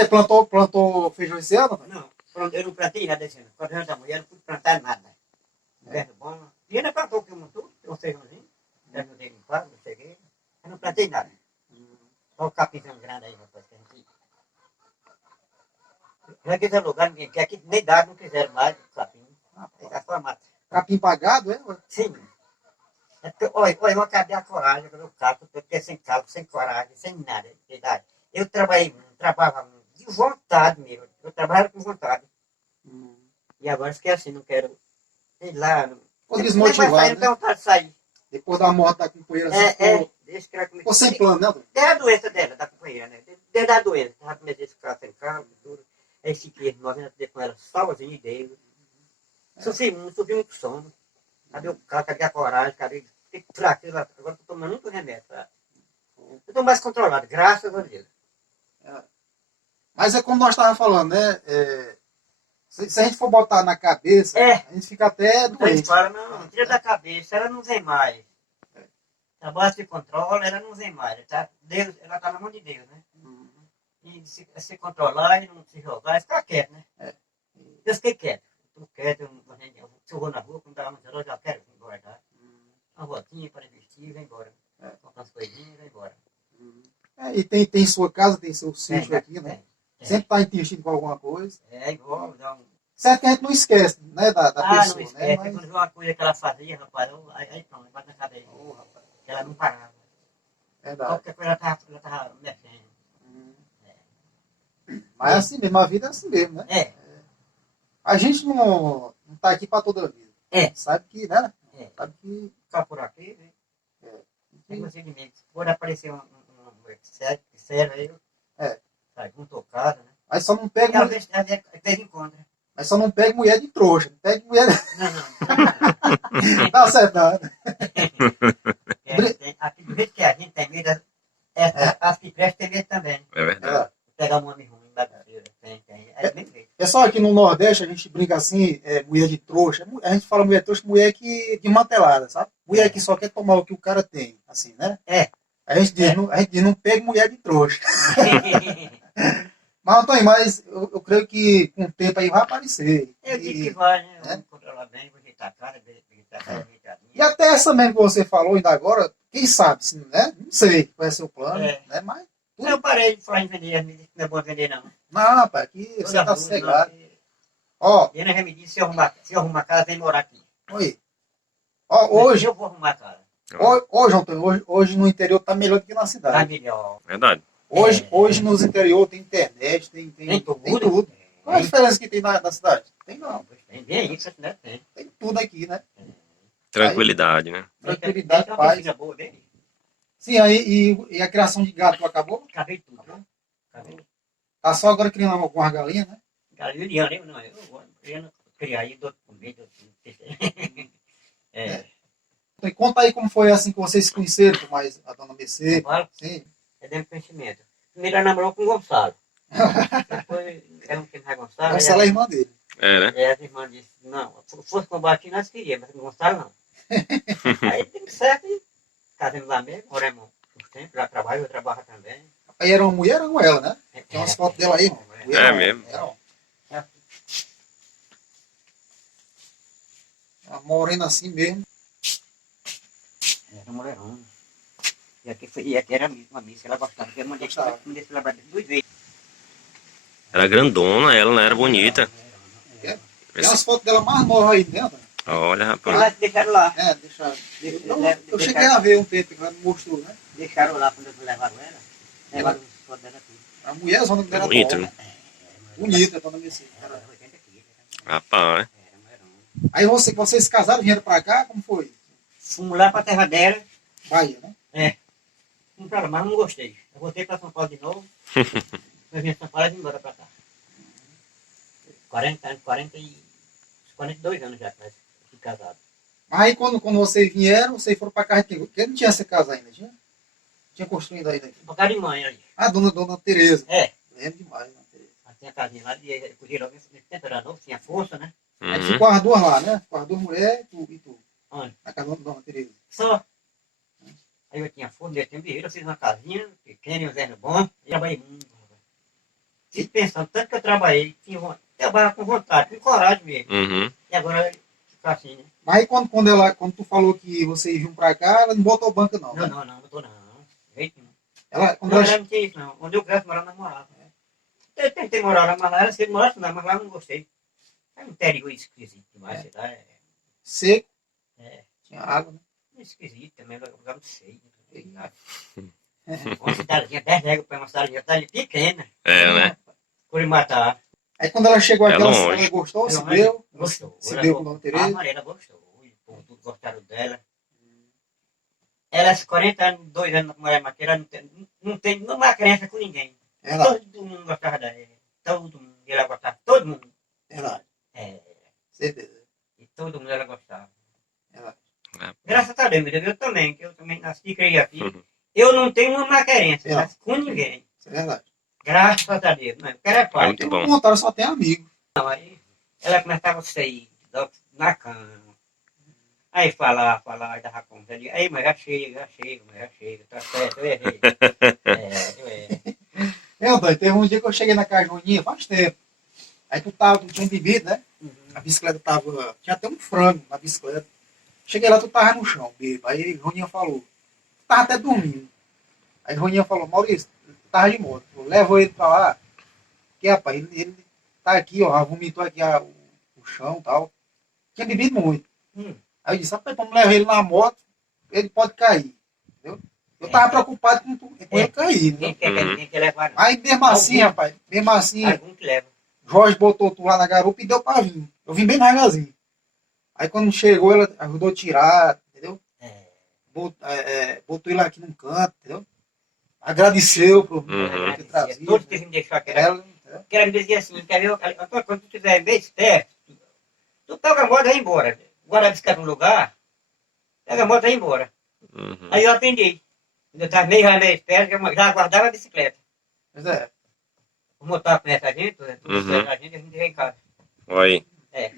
É, plantou feijão esse ano? Não, eu não plantei nada esse ano. Quando eu da mulher, não pude plantar nada. Inverno bom. E ainda plantou que montou, tem um feijãozinho. Já ajudei em quadro, cheguei. Eu não plantei nada. Olha o capizão grande aí, rapaz, que a gente... Já que esse lugar, ninguém quer, que nem dá, não quiseram mais o capim. É só mata. Capim pagado, é? Sim. É porque, olha, eu não acabei a coragem quando eu capo, porque sem cabo, sem coragem, sem nada. Verdade. Eu trabalhava de vontade mesmo. Eu trabalhava com vontade. E agora esqueci, não quero ir lá. Não, Ou nem mais desmotivar, sair, não né? tenho vontade de sair. Depois da morte da companheira, Deixa que ela comece. ficou sem plano, né? Desde a doença dela, da companheira, né? Desde a doença, ela comecei a ficar sem cabo, tudo. Aí fiquei 90 dias com ela sozinho dele. Sofri muito sono. Cadê o carro, cadê a coragem, cadê... Tem que fraqueza, agora estou tomando muito remédio, sabe? Eu estou mais controlado, graças a Deus. Mas é como nós estávamos falando, né? Se a gente for botar na cabeça, a gente fica até Então a gente doente. fala, não, tira da cabeça, ela não vem mais. Trabalho se controla, ela não vem mais. Deus, ela está na mão de Deus, né? E se controlar e não se jogar, ficar quieto, né? Eu fiquei quieto. Estou quieto, se eu vou na rua, quando dá muita hora, eu já quero ir embora, tá? Uma rotinha para investir, vai embora. Comprar umas coisinhas, vai embora. E tem sua casa, tem seu sítio aqui, né? Tem. Sempre está investindo com alguma coisa. É igual, dá um... Certo que a gente não esquece, né, da pessoa, não esquece. né? Mas... Quando viu uma coisa que ela fazia, rapaz, aí pronto, bate na cabeça. Rapaz, ela não parava. Verdade. Qualquer coisa ela estava mexendo. Mas é assim mesmo, a vida é assim mesmo, né? A gente não está aqui para toda a vida. Sabe que, né? Sabe que... Ficar por aqui, né? Tem procedimento. Pode aparecer um serve aí, sai com tocado, né? Mas só não pega... E às vezes encontra. Mas só não pega mulher de trouxa. Não pega mulher... Não. Tá certo, não. Aqui do jeito que a gente tem medo, as que prestam tem medo também. É verdade. Pegar um homem ruim, bagaceiro, tem. É bem feito. É só aqui no Nordeste a gente brinca assim, mulher de trouxa. A gente fala mulher trouxa, mulher que de mantelada, sabe? Mulher que só quer tomar o que o cara tem, assim, né? A gente diz, não pega mulher de trouxa. Mas, Antônio, eu creio que com o tempo aí vai aparecer. Eu digo que vai, né? Vamos controlar bem, vou ajeitar a cara, E até essa mesmo que você falou ainda agora, quem sabe, né? Não sei qual é o seu plano, né? Mas... Eu parei de falar em vender, não é bom vender, não. Não, rapaz, aqui você tá sossegado. Ó. E ela já me disse, se eu arrumar casa, vem morar aqui. Oi. Ó, hoje... Eu vou arrumar casa. Hoje, Antônio, hoje no interior tá melhor do que na cidade. Tá melhor. Verdade. Hoje nos interior tem internet, tem tudo. Qual a diferença que tem na cidade? Tem não. Tem isso, né? Tem tudo aqui, né? Tranquilidade, né? Tranquilidade, paz. Sim, aí e a criação de gado acabou? Acabei tudo, né? Tá só agora criando algumas galinhas, né? Galinha, não, eu vou criar aí, dou comida. Então, conta aí como foi assim que vocês se conheceram, mais a dona Mercê. Sim. É dentro do conhecimento. Primeiro ela namorou com o Gonçalo. Depois ela não quis mais Gonçalo. Gonçalo é a irmã dele. Né? As irmãs disseram, não, se fosse com o Batinho nós queríamos, mas com o Gonçalo não. Aí tem que certo e casamos lá mesmo, moramos uns tempos, já trabalho, eu trabalho também. Aí era uma mulher ou ela, né? Tem umas fotos dela aí. Mesmo. Uma morena assim mesmo. Era mulherona. E aqui era uma missa, ela gostava, porque eu mandei celebrar 2 vezes. Era grandona, ela não era bonita. Tem umas fotos dela mais nova aí dentro. Olha, rapaz. Elas deixaram lá. Deixaram. Eu cheguei a ver um tempo que ela me mostrou, né? Deixaram lá quando eles levaram ela. Levaram as fotos dela tudo. A mulher zona dela bonita, né? Bonita, dona Mercê. Rapaz. Aí vocês se casaram, vieram pra cá, como foi? Fomos lá pra terra dela. Bahia, né? Fomos pra lá, mas não gostei. Eu voltei pra São Paulo de novo. Eu vim pra São Paulo e vim embora pra cá. 42 anos já atrás, fui casado. Mas aí quando vocês vieram, vocês foram pra casa de quem? Porque não tinha essa casa ainda, tinha? Tinha construído ainda. Pra casa de mãe ali. Dona Tereza. Lembro demais, Dona Tereza. Tinha a casinha lá, e eu fugi logo nesse tempo, era novo, tinha força, né? Aí ficou as duas lá, né? Com as duas mulheres e tu. Onde? Na casa da Dona Tereza. Só. Aí eu tinha forno, eu tinha birreiro, eu fiz uma casinha pequena, um inverno bom, e trabalhei muito. Fico pensando, tanto que eu trabalhei, trabalhava com vontade, com coragem mesmo. Uhum. E agora fica assim, né? Mas aí quando tu falou que vocês vinham pra cá, ela não botou banca não, né? Não tô não. Jeito nenhum. Quando Não, ela, ela não tinha isso não. Onde eu quero morar, nós morava. Eu tentei morar lá, mas lá era cedo, morar não, mas lá eu não gostei. É um interior esquisito demais, sei lá. seco, É tinha água, né? esquisito também, lugar muito feio. Uma cidadezinha, 10 léguas para uma cidadezinha pequena, É, né? por matar. Aí quando ela chegou É aqui, longe. ela gostou, se Ela deu, gostou. se Ela deu go- com Dona A Tereza. Mariana gostou. O povo tudo gostaram dela. Ela, aos 40 anos, 2 anos na mulher maqueira, não tem nenhuma crença com ninguém. Ela, Todo mundo gostava dela. Todo mundo. E ela gostava. Todo mundo. ela, É, certeza. e todo mundo ela gostava. Ela, Graças a Deus, meu Deus, que eu também nasci e criei aqui. Uhum. Eu não tenho uma querência, É. nasci com ninguém. isso é verdade. Graças a Deus. Não, eu quero é pai. Muito Eu bom. não contaram, só tem amigo. Aí ela começava a sair na cama. Aí falar, e dava conta. Aí, mas já chega, tá certo, eu errei. Eu errei. Doido, teve um dia que eu cheguei na casa de Joaninha, faz tempo. Aí tu tinha bebido, né? A bicicleta tava. Tinha até um frango na bicicleta. Cheguei lá, tu tava no chão, bebo. Aí Joaninha falou, tu tava até dormindo. Aí Joaninha falou, Maurício, tu tava de moto. Eu levo ele pra lá. Que rapaz, ele tá aqui, ó, vomitou aqui o chão e tal. Tinha bebido muito. Hum. Aí eu disse, rapaz, vamos levar ele na moto, ele pode cair. Entendeu? Eu tava preocupado com ele cair, né? Ninguém quer levar, não. Aí mesmo assim, rapaz, mesmo assim, Algum que leva. Jorge botou tu lá na garupa e deu pra vir. Eu vim bem devagarzinho. Aí quando chegou, ela ajudou a tirar, entendeu? Botou ele aqui num canto, entendeu? Agradeceu por Uhum. ter trazido. Todos que me deixaram aquela. Ela, entendeu? Que ela me dizia assim, quer ver? Antônio, quando tu estiver bem esperto, tu pega a moto e vai embora. Agora a bicicleta no lugar, pega a moto e vai embora. Uhum. Aí eu aprendi. Quando eu estava meio esperto, já aguardava a bicicleta. Mas é. O motor conhece a gente, Uhum. a gente vem em casa. Olha aí. É.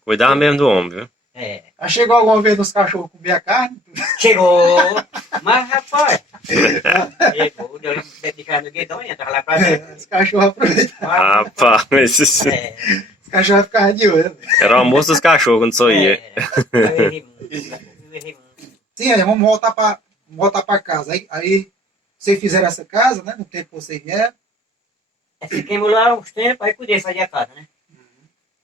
Cuidar mesmo do homem, viu? É. Já chegou alguma vez nos cachorros comer a carne? Chegou, mas rapaz, chegou, deu de carne no guidão e entrava lá pra dentro. Os cachorros aproveitam. Rapaz, esses... É, Os cachorros ficavam de olho. Era o almoço dos cachorros quando só ia. eu errei muito. Sim, aí vamos voltar pra casa. Aí vocês fizeram essa casa, né? No tempo que vocês vieram. Fiquemos lá uns tempos, aí cuidei, fazia a casa, né?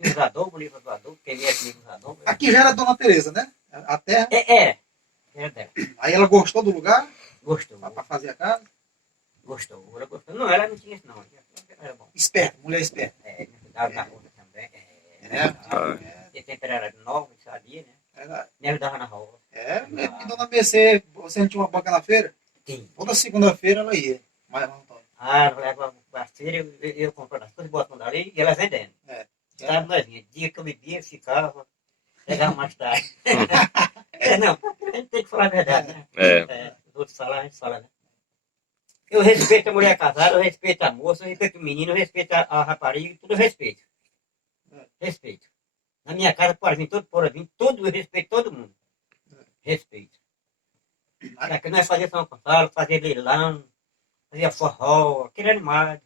Fiz os adobos, livro do adobo, queimei aqui os adobos. Aqui já era Dona Tereza, né? A terra. Era dela. Aí ela gostou do lugar Gostou, pra fazer a casa. ela gostou. Não, ela não tinha isso não, era bom. Esperta, mulher esperta. Me cuidava da roça também. É, O tempo era novo, sabia, né? Me ajudava na roça. E Dona Mercê, você não tinha uma banca na feira? Sim. Toda segunda-feira ela ia. Mas não, Antônio. Eu levava a feira, eu comprando as coisas, botando ali e ela vendendo. Sabe, nós vinha. Dia que eu bebia, ficava, pegava mais tarde. Não, a gente tem que falar a verdade, né? Os outros falam, a gente fala, né? Eu respeito a mulher casada, eu respeito a moça, eu respeito o menino, eu respeito a rapariga, tudo eu respeito. Respeito. Na minha casa, pode vir todo eu respeito todo mundo. Respeito. Aqui nós fazíamos São Gonçalo, fazia leilão, fazia forró, aquele animado.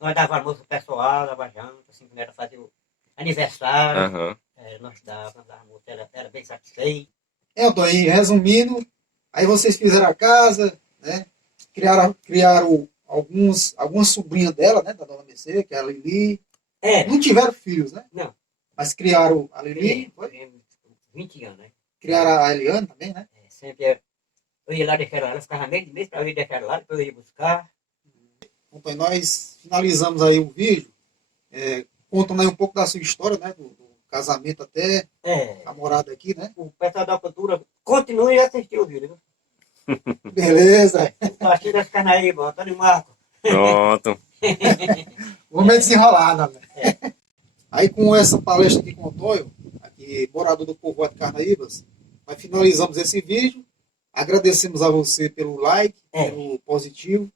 Nós dava almoço pro pessoal, dava janta, assim, quando era fazer o aniversário. Aham. Nós dava almoço, era bem satisfeito. Então, aí, resumindo, aí vocês fizeram a casa, né? Criaram algumas sobrinhas dela, né? Da Dona Mercê, que é a Lili. Não tiveram filhos, né? Não. Mas criaram a Lili, foi? 20 anos, né? Criaram a Eliane também, né? Sempre eu ia lá deixar ela, ficava meio de mês para eu ir deixar ela lá, depois eu ia buscar. Então, nós finalizamos aí o vídeo, contando aí um pouco da sua história, né? Do casamento até a morada aqui, né? O pessoal da cultura continue a assistir o vídeo, viu? Beleza. O Pastor das Carnaíba, Antônio Marco. Pronto. Vamos desenrolar, né? Aí com essa palestra aqui com o Antônio, aqui, morador do povoado de Carnaíbas, nós finalizamos esse vídeo. Agradecemos a você pelo like, pelo positivo.